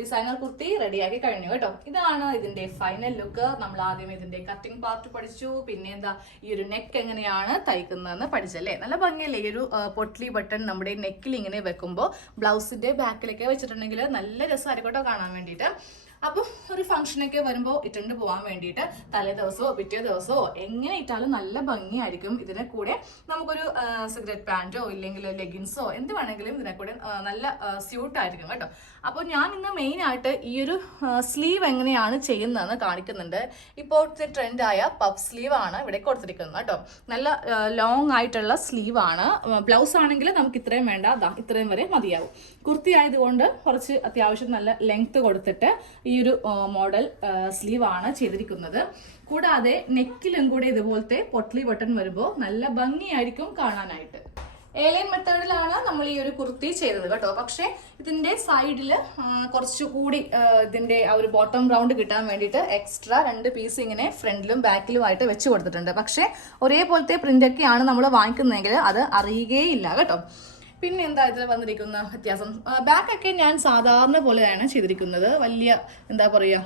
Designer kurti റെഡിയാക്കി കഴിഞ്ഞു കേട്ടോ. ഇതാണ് ഇതിന്റെ ഫൈനൽ ലുക്ക് നമ്മൾ ആദ്യം ഇതിന്റെ കട്ടിംഗ് പാർട്ട് പഠിച്ചു. പിന്നെ എന്താ ഈ ഒരു നെക്ക് എങ്ങനെയാണ് തയ്ക്കുന്നതെന്ന് പഠിച്ചല്ലേ നല്ല ഭംഗിയല്ലേ? ഈ ഒരു പൊട്ട്ലി ബട്ടൺ നമ്മുടെ നെക്കിൽ ഇങ്ങനെ വെക്കുമ്പോൾ ബ്ലൗസിന്റെ ബാക്കിലൊക്കെ വെച്ചിട്ടുണ്ടെങ്കിൽ നല്ല രസമായിരിക്കും കേട്ടോ കാണാൻ വേണ്ടിയിട്ട്. അപ്പം ഒരു ഫംഗ്ഷനൊക്കെ വരുമ്പോൾ ഇട്ടുകൊണ്ട് പോകാൻ വേണ്ടിയിട്ട് തലേ ദിവസമോ പിറ്റേ ദിവസമോ എങ്ങനെ ഇട്ടാലും നല്ല ഭംഗിയായിരിക്കും. ഇതിനെ കൂടെ നമുക്കൊരു സിഗരറ്റ് പാന്റോ ഇല്ലെങ്കിൽ ലെഗിൻസോ എന്ത് വേണമെങ്കിലും ഇതിനെ കൂടെ നല്ല സ്യൂട്ട് ആയിരിക്കും കേട്ടോ. അപ്പോൾ ഞാൻ ഇന്ന് മെയിനായിട്ട് ഈ ഒരു സ്ലീവ് എങ്ങനെയാണ് ചെയ്യുന്നതെന്ന് കാണിക്കുന്നുണ്ട്. ഇപ്പോഴത്തെ ട്രെൻഡായ പഫ് സ്ലീവ് ആണ് ഇവിടെ കൊടുത്തിരിക്കുന്നത് കേട്ടോ. നല്ല ലോങ് ആയിട്ടുള്ള സ്ലീവ് ആണ്. ബ്ലൗസ് ആണെങ്കിൽ നമുക്ക് ഇത്രയും വേണ്ട. ഇത്രയും വരെ മതിയാവും. കുർത്തി ആയതുകൊണ്ട് കുറച്ച് അത്യാവശ്യം നല്ല ലെങ്ത് കൊടുത്തിട്ട് ഒരു മോഡൽ സ്ലീവ് ആണ് ചെയ്തിരിക്കുന്നത്. കൂടാതെ നെക്കിലും കൂടെ ഇതുപോലത്തെ പൊട്ട്ലി ബട്ടൺ വരുമ്പോൾ നല്ല ഭംഗിയായിരിക്കും കാണാനായിട്ട്. ഏലിയൻ മെത്തേഡിലാണ് നമ്മൾ ഈ ഒരു കുർത്തി ചെയ്തത് കേട്ടോ. പക്ഷേ ഇതിന്റെ സൈഡിൽ കുറച്ചുകൂടി ഇതിന്റെ ആ ഒരു ബോട്ടം റൗണ്ട് കിട്ടാൻ വേണ്ടിയിട്ട് എക്സ്ട്രാ രണ്ട് പീസ് ഇങ്ങനെ ഫ്രണ്ടിലും ബാക്കിലുമായിട്ട് വെച്ച് കൊടുത്തിട്ടുണ്ട്. പക്ഷേ ഒരേപോലത്തെ പ്രിന്റൊക്കെയാണ് നമ്മൾ വാങ്ങിക്കുന്നതെങ്കിൽ അത് അറിയുകയില്ല കേട്ടോ. പിന്നെ എന്താ ഇതിൽ വന്നിരിക്കുന്ന വ്യത്യാസം? ബാക്കൊക്കെ ഞാൻ സാധാരണ പോലെയാണ് ചെയ്തിരിക്കുന്നത്. വലിയ എന്താ പറയുക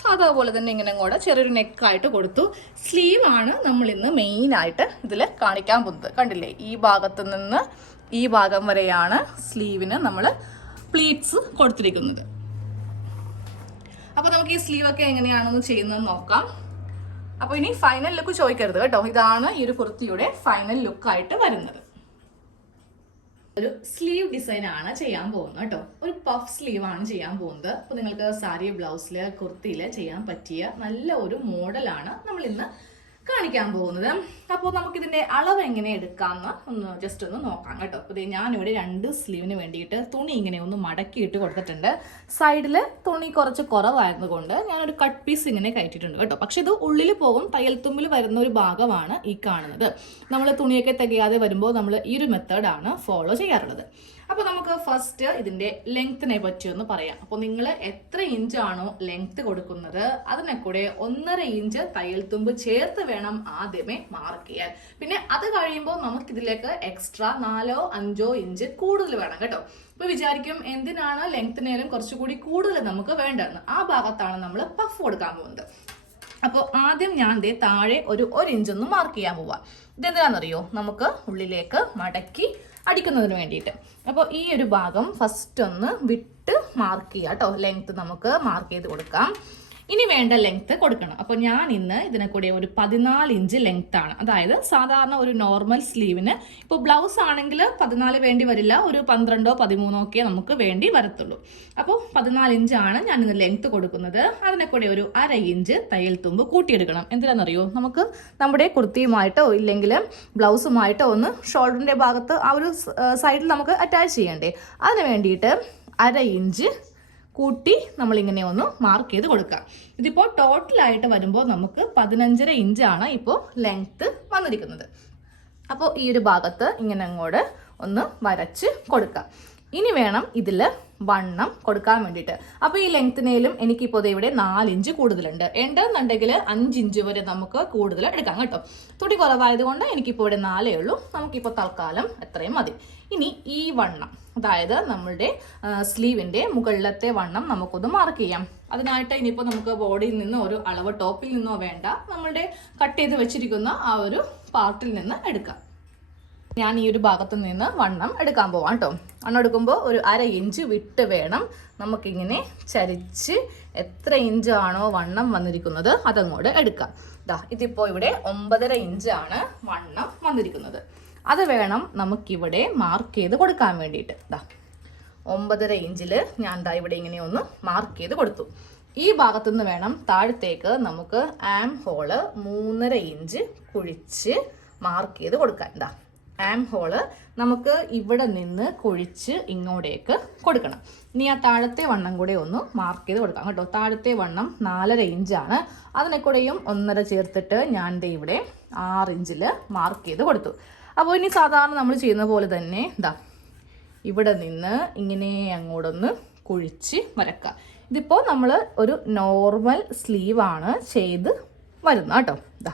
സാധാ പോലെ തന്നെ ഇങ്ങനെ കൂടെ ചെറിയൊരു നെക്കായിട്ട് കൊടുത്തു. സ്ലീവ് ആണ് നമ്മൾ ഇന്ന് മെയിൻ ആയിട്ട് ഇതിൽ കാണിക്കാൻ പോകുന്നത്. കണ്ടില്ലേ? ഈ ഭാഗത്ത് നിന്ന് ഈ ഭാഗം വരെയാണ് സ്ലീവിന് നമ്മൾ പ്ലീറ്റ്സ് കൊടുത്തിരിക്കുന്നത്. അപ്പോൾ നമുക്ക് ഈ സ്ലീവൊക്കെ എങ്ങനെയാണെന്ന് ചെയ്യുന്നത് നോക്കാം. അപ്പോൾ ഇനി ഫൈനൽ ലുക്ക് ചോദിക്കരുത് കേട്ടോ. ഇതാണ് ഈ ഒരു കുർത്തിയുടെ ഫൈനൽ ലുക്കായിട്ട് വരുന്നത്. ഒരു സ്ലീവ് ഡിസൈൻ ആണ് ചെയ്യാൻ പോകുന്നത് കേട്ടോ. ഒരു പഫ് സ്ലീവ് ആണ് ചെയ്യാൻ പോകുന്നത്. അപ്പോൾ നിങ്ങൾക്ക് സാരി ബ്ലൗസിൽ കുർത്തിയിൽ ചെയ്യാൻ പറ്റിയ നല്ല ഒരു മോഡലാണ് നമ്മൾ ഇന്ന് കാണിക്കാൻ പോകുന്നത്. അപ്പോൾ നമുക്കിതിന്റെ അളവ് എങ്ങനെ എടുക്കാമെന്ന് ഒന്ന് ജസ്റ്റ് ഒന്ന് നോക്കാം കേട്ടോ. അപ്പോൾ ഞാനിവിടെ രണ്ട് സ്ലീവിന് വേണ്ടിയിട്ട് തുണി ഇങ്ങനെ ഒന്ന് മടക്കിയിട്ട് കൊടുത്തിട്ടുണ്ട്. സൈഡിൽ തുണി കുറച്ച് കുറവായിരുന്നുകൊണ്ട് ഞാനൊരു കട്ട് പീസ് ഇങ്ങനെ കയറ്റിയിട്ടുണ്ട് കേട്ടോ. പക്ഷേ ഇത് ഉള്ളിൽ പോകും തയ്യൽ തുമ്പിൽ വരുന്ന ഒരു ഭാഗമാണ് ഈ കാണുന്നത്. നമ്മൾ തുണിയൊക്കെ തികയാതെ വരുമ്പോൾ നമ്മൾ ഈ ഒരു മെത്തേഡാണ് ഫോളോ ചെയ്യാറുള്ളത്. അപ്പോൾ നമുക്ക് ഫസ്റ്റ് ഇതിന്റെ ലെങ്ത്തിനെ പറ്റി ഒന്ന് പറയാം. അപ്പോൾ നിങ്ങൾ എത്ര ഇഞ്ചാണോ ലെങ്ത്ത് കൊടുക്കുന്നത് അതിനെ കൂടെ ഒന്നര ഇഞ്ച് തയ്യൽ തുമ്പ് ചേർത്ത് വേണം ആദ്യമേ മാർക്ക് ചെയ്യാൻ പിന്നെ അത് കഴിയുമ്പോൾ നമുക്ക് ഇതിലേക്ക് എക്സ്ട്രാ നാലോ അഞ്ചോ ഇഞ്ച് കൂടുതൽ വേണം കേട്ടോ. ഇപ്പൊ വിചാരിക്കും എന്തിനാണ് ലെങ്ത്തിനേലും കുറച്ചുകൂടി കൂടുതൽ നമുക്ക് വേണ്ടതെന്ന്. ആ ഭാഗത്താണ് നമ്മൾ പഫ് കൊടുക്കാൻ പോകുന്നത്. അപ്പോൾ ആദ്യം ഞാൻ ദേ താഴെ ഒരു ഒരു ഇഞ്ച് ഒന്ന് മാർക്ക് ചെയ്യാൻ പോവാം. ഇതെന്തിനാണെന്നറിയോ? നമുക്ക് ഉള്ളിലേക്ക് മടക്കി അടിക്കുന്നതിന് വേണ്ടിയിട്ട്. അപ്പോൾ ഈ ഒരു ഭാഗം ഫസ്റ്റ് ഒന്ന് വിട്ട് മാർക്ക് ചെയ്യാം കേട്ടോ. ലെങ്ത്ത് നമുക്ക് മാർക്ക് ചെയ്ത് കൊടുക്കാം. ഇനി വേണ്ട ലെങ്ത് കൊടുക്കണം. അപ്പോൾ ഞാൻ ഇന്ന് ഇതിനെ കൂടെ ഒരു പതിനാല് ഇഞ്ച് ലെങ്ത് ആണ്. അതായത് സാധാരണ ഒരു നോർമൽ സ്ലീവിന് ഇപ്പോൾ ബ്ലൗസ് ആണെങ്കിൽ പതിനാല് വേണ്ടി വരില്ല. ഒരു പന്ത്രണ്ടോ പതിമൂന്നോ ഒക്കെ നമുക്ക് വേണ്ടി വരത്തുള്ളൂ. അപ്പോൾ പതിനാല് ആണ് ഞാൻ ഇന്ന് ലെങ്ത് കൊടുക്കുന്നത്. അതിനെ കൂടെ ഒരു അര ഇഞ്ച് തയ്യൽ തുമ്പ് കൂട്ടിയെടുക്കണം. എന്തിനാണെന്നറിയോ നമുക്ക് നമ്മുടെ കുർത്തിയുമായിട്ടോ ഇല്ലെങ്കിൽ ബ്ലൗസുമായിട്ടോ ഒന്ന് ഷോൾഡറിന്റെ ഭാഗത്ത് ആ ഒരു സൈഡിൽ നമുക്ക് അറ്റാച്ച് ചെയ്യണ്ടേ. അതിന് വേണ്ടിയിട്ട് അര ഇഞ്ച് കൂട്ടി നമ്മളിങ്ങനെ ഒന്ന് മാർക്ക് ചെയ്ത് കൊടുക്കുക ഇതിപ്പോൾ ടോട്ടലായിട്ട് വരുമ്പോൾ നമുക്ക് പതിനഞ്ചര ഇഞ്ചാണ് ഇപ്പോൾ ലെങ്ത്ത് വന്നിരിക്കുന്നത്. അപ്പോൾ ഈ ഒരു ഭാഗത്ത് ഇങ്ങനെ അങ്ങോട്ട് ഒന്ന് വരച്ച് കൊടുക്കാം. ഇനി വേണം ഇതിൽ വണ്ണം കൊടുക്കാൻ വേണ്ടിയിട്ട്. അപ്പോൾ ഈ ലെങ്ത്തിനേലും എനിക്കിപ്പോൾ ഇവിടെ നാലിഞ്ച് കൂടുതലുണ്ട്. ഉണ്ടെന്നുണ്ടെങ്കിൽ അഞ്ചിഞ്ച് വരെ നമുക്ക് കൂടുതൽ എടുക്കാം കേട്ടോ. തുടി കുറവായതുകൊണ്ട് എനിക്കിപ്പോൾ ഇവിടെ നാലേ ഉള്ളൂ. നമുക്കിപ്പോൾ തൽക്കാലം എത്രയും മതി. ഇനി ഈ വണ്ണം അതായത് നമ്മളുടെ സ്ലീവിന്റെ മുകളിലത്തെ വണ്ണം നമുക്കൊന്ന് മാർക്ക് ചെയ്യാം. അതിനായിട്ട് ഇനിയിപ്പോൾ നമുക്ക് ബോഡിയിൽ നിന്നോ ഒരു അളവ് ടോപ്പിൽ നിന്നോ വേണ്ട നമ്മളുടെ കട്ട് ചെയ്ത് വെച്ചിരിക്കുന്ന ആ ഒരു പാർട്ടിൽ നിന്ന് എടുക്കാം. ഞാൻ ഈ ഒരു ഭാഗത്ത് നിന്ന് വണ്ണം എടുക്കാൻ പോവാം കേട്ടോ വണ്ണം എടുക്കുമ്പോൾ ഒരു അര ഇഞ്ച് വിട്ട് വേണം നമുക്കിങ്ങനെ ചരിച്ച് എത്ര ഇഞ്ചാണോ വണ്ണം വന്നിരിക്കുന്നത് അതങ്ങോട്ട് എടുക്കാം. ഇതാ ഇതിപ്പോൾ ഇവിടെ ഒമ്പതര ഇഞ്ചാണ് വണ്ണം വന്നിരിക്കുന്നത്. അത് വേണം നമുക്കിവിടെ മാർക്ക് ചെയ്ത് കൊടുക്കാൻ വേണ്ടിയിട്ട്. ഇതാ ഒമ്പതര ഇഞ്ചിൽ ഞാൻ ദാ ഇവിടെ ഇങ്ങനെ ഒന്ന് മാർക്ക് ചെയ്ത് കൊടുത്തു. ഈ ഭാഗത്തു നിന്ന് വേണം താഴത്തേക്ക് നമുക്ക് ആം ഹോൾ മൂന്നര ഇഞ്ച് കുഴിച്ച് മാർക്ക് ചെയ്ത് കൊടുക്കാൻ. ദാ ആം ഹോൾ നമുക്ക് ഇവിടെ നിന്ന് കുഴിച്ച് ഇങ്ങോട്ടേക്ക് കൊടുക്കണം. ഇനി ആ താഴത്തെ വണ്ണം കൂടെ ഒന്ന് മാർക്ക് ചെയ്ത് കൊടുക്കാം കേട്ടോ. താഴത്തെ വണ്ണം നാലര ഇഞ്ചാണ് അതിനെ കൂടെയും ഒന്നര ചേർത്തിട്ട് ഞാൻ ദേ ഇവിടെ ആറ് ഇഞ്ചിൽ മാർക്ക് ചെയ്ത് കൊടുത്തു. അപ്പോൾ ഇനി സാധാരണ നമ്മൾ ചെയ്യുന്ന പോലെ തന്നെ ഇതാ ഇവിടെ നിന്ന് ഇങ്ങനെ അങ്ങോട്ടൊന്ന് കുഴിച്ച് വരക്കുക ഇതിപ്പോൾ നമ്മൾ ഒരു നോർമൽ സ്ലീവാണ് ചെയ്ത് വരുന്നത് കേട്ടോ. ഇതാ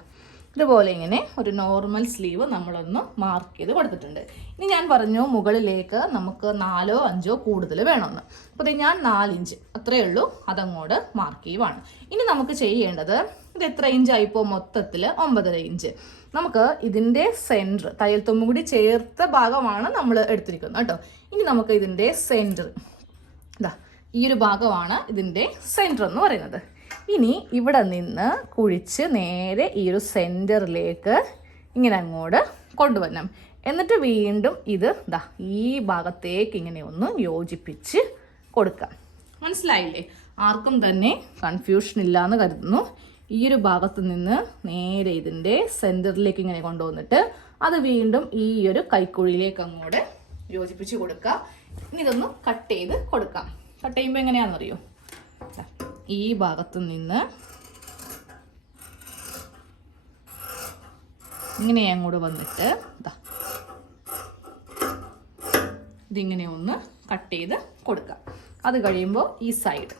ഇതുപോലെ ഇങ്ങനെ ഒരു നോർമൽ സ്ലീവ് നമ്മളൊന്ന് മാർക്ക് ചെയ്ത് കൊടുത്തിട്ടുണ്ട്. ഇനി ഞാൻ പറഞ്ഞു മുകളിലേക്ക് നമുക്ക് നാലോ അഞ്ചോ കൂടുതൽ വേണമെന്ന്. അപ്പോൾ ഞാൻ നാലിഞ്ച്. അത്രയേ ഉള്ളൂ. അതങ്ങോട്ട് മാർക്ക് ചെയ്യുവാണ്. ഇനി നമുക്ക് ചെയ്യേണ്ടത് ഇത് എത്ര ഇഞ്ചായിപ്പോൾ മൊത്തത്തിൽ ഒമ്പതര ഇഞ്ച് നമുക്ക് ഇതിന്റെ സെന്റർ തയ്യൽ തുമ്പും കൂടി ചേർത്ത ഭാഗമാണ് നമ്മൾ എടുത്തിരിക്കുന്നത് കേട്ടോ. ഇനി നമുക്ക് ഇതിന്റെ സെന്റർ ഇതാ ഈ ഒരു ഭാഗമാണ് ഇതിന്റെ സെന്റർ എന്ന് പറയുന്നത്. ഇനി ഇവിടെ നിന്ന് കുഴിച്ച് നേരെ ഈ ഒരു സെന്ററിലേക്ക് ഇങ്ങനെ അങ്ങോട്ട് കൊണ്ടുവരണം. എന്നിട്ട് വീണ്ടും ഇത് ദാ ഈ ഭാഗത്തേക്ക് ഇങ്ങനെ ഒന്ന് യോജിപ്പിച്ച് കൊടുക്കാം. മനസ്സിലായില്ലേ? ആർക്കും തന്നെ കൺഫ്യൂഷൻ ഇല്ല എന്ന് കരുതുന്നു. ഈ ഒരു ഭാഗത്ത് നിന്ന് നേരെ ഇതിന്റെ സെന്ററിലേക്ക് ഇങ്ങനെ കൊണ്ടുവന്നിട്ട് അത് വീണ്ടും ഈ ഒരു കൈക്കുഴിയിലേക്ക് അങ്ങോട്ട് യോജിപ്പിച്ച് കൊടുക്കുക ഇനി ഇതൊന്ന് കട്ട് ചെയ്ത് കൊടുക്കാം. കട്ട് ചെയ്യുമ്പോൾ എങ്ങനെയാണെന്നറിയോ? ഈ ഭാഗത്ത് നിന്ന് ഇങ്ങനെ അങ്ങോട്ട് വന്നിട്ട് ഇതാ ഇതിങ്ങനെ ഒന്ന് കട്ട് ചെയ്ത് കൊടുക്കാം. അത് കഴിയുമ്പോൾ ഈ സൈഡ്.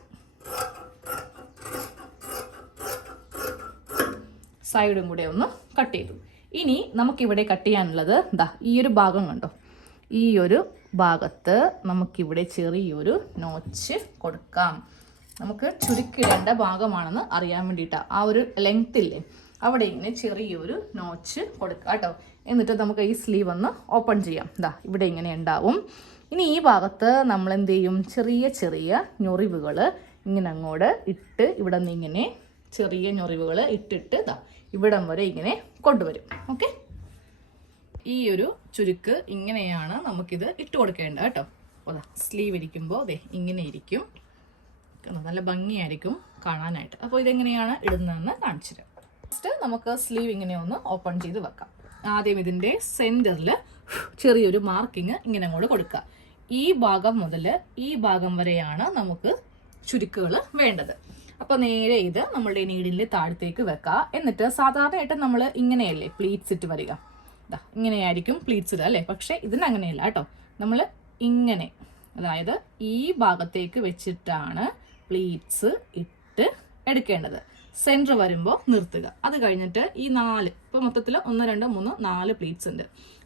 സൈഡും കൂടെ ഒന്ന് കട്ട് ചെയ്തു. ഇനി നമുക്കിവിടെ കട്ട് ചെയ്യാനുള്ളത് എന്താ ഈ ഒരു ഭാഗം കണ്ടോ? ഈ ഒരു ഭാഗത്ത് നമുക്കിവിടെ ചെറിയൊരു നോച്ച് കൊടുക്കാം. നമുക്ക് ചുരുക്കിടേണ്ട ഭാഗമാണെന്ന് അറിയാൻ വേണ്ടിയിട്ടാണ് ആ ഒരു ലെങ്ത് ഇല്ലേ? അവിടെ ഇങ്ങനെ ചെറിയൊരു നോച്ച് കൊടുക്കുക കേട്ടോ എന്നിട്ട് നമുക്ക് ഈ സ്ലീവ് ഒന്ന് ഓപ്പൺ ചെയ്യാം. ഇതാ ഇവിടെ ഇങ്ങനെ ഉണ്ടാവും. ഇനി ഈ ഭാഗത്ത് നമ്മൾ എന്ത് ചെയ്യും? ചെറിയ ചെറിയ ഞൊറിവുകൾ ഇങ്ങനെ അങ്ങോട്ട് ഇട്ട് ഇവിടെ നിന്ന് ഇങ്ങനെ ചെറിയ ഞൊറിവുകൾ ഇട്ടിട്ട് ഇതാ ഇവിടം വരെ ഇങ്ങനെ കൊണ്ടുവരും. ഓക്കെ ഈ ഒരു ചുരുക്ക് ഇങ്ങനെയാണ് നമുക്കിത് ഇട്ട് കൊടുക്കേണ്ടത് കേട്ടോ അതാ സ്ലീവ് ഇരിക്കുമ്പോൾ അതെ ഇങ്ങനെ ഇരിക്കും. കണ്ടോ, നല്ല ഭംഗിയായിരിക്കും കാണാനായിട്ട്. അപ്പോൾ ഇതെങ്ങനെയാണ് ഇടുന്നതെന്ന് കാണിച്ചു തരാം ഫസ്റ്റ് നമുക്ക് സ്ലീവ് ഇങ്ങനെ ഒന്ന് ഓപ്പൺ ചെയ്ത് വെക്കാം. ആദ്യം ഇതിന്റെ സെന്ററിൽ ചെറിയൊരു മാർക്കിങ് ഇങ്ങനെ അങ്ങോട്ട് കൊടുക്കുക. ഈ ഭാഗം മുതൽ ഈ ഭാഗം വരെയാണ് നമുക്ക് ചുരുക്കുകൾ വേണ്ടത്. അപ്പോൾ നേരെ ഇത് നമ്മളുടെ നീടിന്റെ താഴത്തേക്ക് വെക്കുക. എന്നിട്ട് സാധാരണയായിട്ട് നമ്മൾ ഇങ്ങനെയല്ലേ പ്ലീറ്റ്സ് ഇട്ട് വരിക? ഇതാ ഇങ്ങനെയായിരിക്കും പ്ലീറ്റ്സ് ഇടുക അല്ലേ? പക്ഷേ ഇതിന് അങ്ങനെയല്ല കേട്ടോ. നമ്മൾ ഇങ്ങനെ അതായത് ഈ ഭാഗത്തേക്ക് വെച്ചിട്ടാണ് പ്ലീറ്റ്സ് ഇട്ട് എടുക്കേണ്ടത്. സെന്റർ വരുമ്പോൾ നിർത്തുക. അത് കഴിഞ്ഞിട്ട് ഈ നാല് ഇപ്പോൾ മൊത്തത്തിൽ ഒന്ന് രണ്ട് മൂന്ന് നാല് പ്ലീറ്റ്സ് ഉണ്ട്.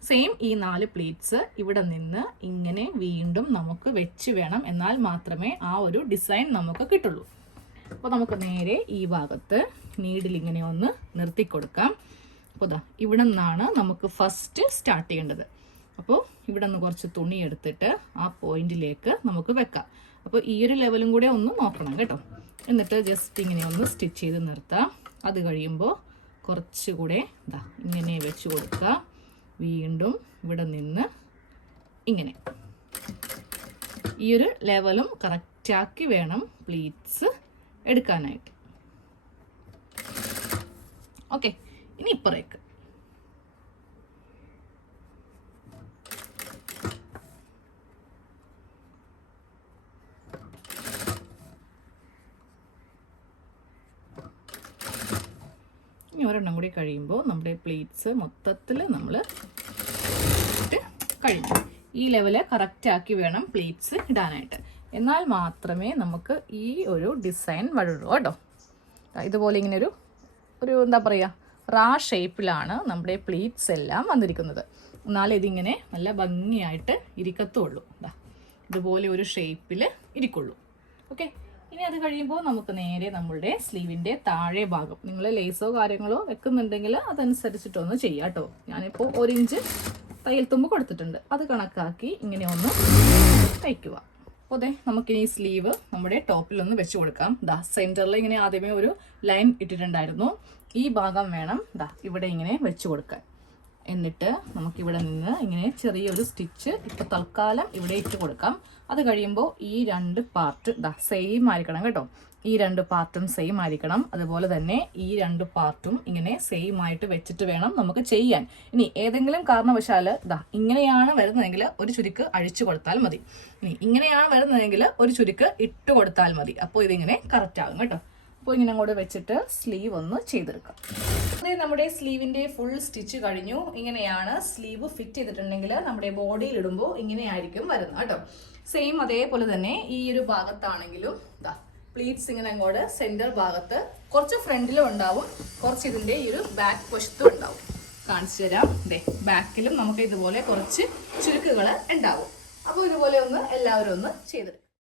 സെയിം ഈ നാല് പ്ലീറ്റ്സ് ഇവിടെ നിന്ന് ഇങ്ങനെ വീണ്ടും നമുക്ക് വെച്ച് വേണം എന്നാൽ മാത്രമേ ആ ഒരു ഡിസൈൻ നമുക്ക് കിട്ടുള്ളൂ. അപ്പോൾ നമുക്ക് നേരെ ഈ ഭാഗത്ത് നീഡിൽ ഇങ്ങനെ ഒന്ന് നിർത്തി കൊടുക്കാം. അപ്പോൾ ഇതാ ഇവിടെ നിന്നാണ് നമുക്ക് ഫസ്റ്റ് സ്റ്റാർട്ട് ചെയ്യേണ്ടത്. അപ്പോൾ ഇവിടെ നിന്ന് കുറച്ച് തുണി എടുത്തിട്ട് ആ പോയിന്റിലേക്ക് നമുക്ക് വെക്കാം. അപ്പോൾ ഈ ഒരു ലെവലും കൂടെ ഒന്ന് നോക്കണം കേട്ടോ. എന്നിട്ട് ജസ്റ്റ് ഇങ്ങനെ ഒന്ന് സ്റ്റിച്ച് ചെയ്ത് നിർത്താം. അത് കഴിയുമ്പോൾ കുറച്ചുകൂടെ ഇതാ ഇങ്ങനെ വെച്ച് കൊടുക്കുക. വീണ്ടും ഇവിടെ നിന്ന് ഇങ്ങനെ. ഈ ഒരു ലെവലും കറക്റ്റാക്കി വേണം പ്ലീറ്റ്സ് എടുക്കാനായിട്ട്. ഓക്കെ ഇനി ഇപ്പറേക്ക്. ഒരെണ്ണം കൂടി കഴിയുമ്പോൾ നമ്മുടെ പ്ലേറ്റ്സ് മൊത്തത്തിൽ നമ്മൾ കഴിഞ്ഞു ഈ ലെവൽ കറക്റ്റ് ആക്കി വേണം പ്ലേറ്റ്സ് ഇടാനായിട്ട്. എന്നാൽ മാത്രമേ നമുക്ക് ഈ ഒരു ഡിസൈൻ വഴുള്ളൂ കേട്ടോ. ഇതുപോലെ ഇങ്ങനെ ഒരു ഒരു എന്താ പറയുക റാ ഷേപ്പിലാണ് നമ്മുടെ പ്ലേറ്റ്സ് എല്ലാം വന്നിരിക്കുന്നത്. എന്നാൽ ഇതിങ്ങനെ നല്ല ഭംഗിയായിട്ട് ഇരിക്കത്തുള്ളൂ. ഇതുപോലെ ഒരു ഷേപ്പിൽ ഇരിക്കുള്ളൂ. ഓക്കെ ഇനി അത് കഴിയുമ്പോൾ നമുക്ക് നേരെ നമ്മളുടെ സ്ലീവിന്റെ താഴെ ഭാഗം. നിങ്ങൾ ലേസോ കാര്യങ്ങളോ വെക്കുന്നുണ്ടെങ്കിൽ അതനുസരിച്ചിട്ടൊന്ന് ചെയ്യാം കേട്ടോ. ഞാനിപ്പോൾ ഒരു ഇഞ്ച് തയ്യൽ തുമ്പ് കൊടുത്തിട്ടുണ്ട്. അത് കണക്കാക്കി ഇങ്ങനെ ഒന്ന് തയ്ക്കുക. അപ്പോൾ അതെ നമുക്കിനി ഈ സ്ലീവ് നമ്മുടെ ടോപ്പിലൊന്ന് വെച്ച് കൊടുക്കാം. ദാ സെന്ററിൽ ഇങ്ങനെ ആദ്യമേ ഒരു ലൈൻ ഇട്ടിട്ടുണ്ടായിരുന്നു. ഈ ഭാഗം വേണം ദാ ഇവിടെ ഇങ്ങനെ വെച്ച് കൊടുക്കാൻ. എന്നിട്ട് നമുക്കിവിടെ നിന്ന് ഇങ്ങനെ ചെറിയൊരു സ്റ്റിച്ച് ഇപ്പോൾ തൽക്കാലം ഇവിടെ ഇട്ട് കൊടുക്കാം. അത് കഴിയുമ്പോൾ ഈ രണ്ട് പാർട്ട് ദാ സെയിം ആയിരിക്കണം കേട്ടോ. ഈ രണ്ട് പാർട്ടും സെയിം ആയിരിക്കണം. അതുപോലെ തന്നെ ഈ രണ്ട് പാർട്ടും ഇങ്ങനെ സെയിം ആയിട്ട് വെച്ചിട്ട് വേണം നമുക്ക് ചെയ്യാൻ. ഇനി ഏതെങ്കിലും കാരണവശാൽ ദാ ഇങ്ങനെയാണ് വരുന്നതെങ്കിൽ ഒരു ചുരുക്ക് അഴിച്ചു കൊടുത്താൽ മതി. ഇനി ഇങ്ങനെയാണ് വരുന്നതെങ്കിൽ ഒരു ചുരുക്ക് ഇട്ട് കൊടുത്താൽ മതി. അപ്പോൾ ഇതിങ്ങനെ കറക്റ്റ് ആകും കേട്ടോ. അപ്പോൾ ഇങ്ങനെ കൂടെ വെച്ചിട്ട് സ്ലീവ് ഒന്ന് ചെയ്തെടുക്കാം. അതെ നമ്മുടെ സ്ലീവിന്റെ ഫുൾ സ്റ്റിച്ച് കഴിഞ്ഞു. ഇങ്ങനെയാണ് സ്ലീവ് ഫിറ്റ് ചെയ്തിട്ടുണ്ടെങ്കിൽ നമ്മുടെ ബോഡിയിൽ ഇടുമ്പോൾ ഇങ്ങനെയായിരിക്കും വരുന്നത് കേട്ടോ. സെയിം അതേപോലെ തന്നെ ഈ ഒരു ഭാഗത്താണെങ്കിലും ദാ പ്ലീറ്റ്സ് ഇങ്ങനെ അങ്ങോട്ട് സെന്റർ ഭാഗത്ത് കുറച്ച് ഫ്രണ്ടിലും ഉണ്ടാവും കുറച്ച് ഇതിന്റെ ഈ ഒരു ബാക്ക് വശത്തും ഉണ്ടാവും. കാണിച്ചു തരാം. ബാക്കിലും നമുക്ക് ഇതുപോലെ കുറച്ച് ചുരുക്കുകൾ ഉണ്ടാവും. അപ്പോൾ ഇതുപോലെ ഒന്ന് എല്ലാവരും ഒന്ന് ചെയ്തെടുക്കും.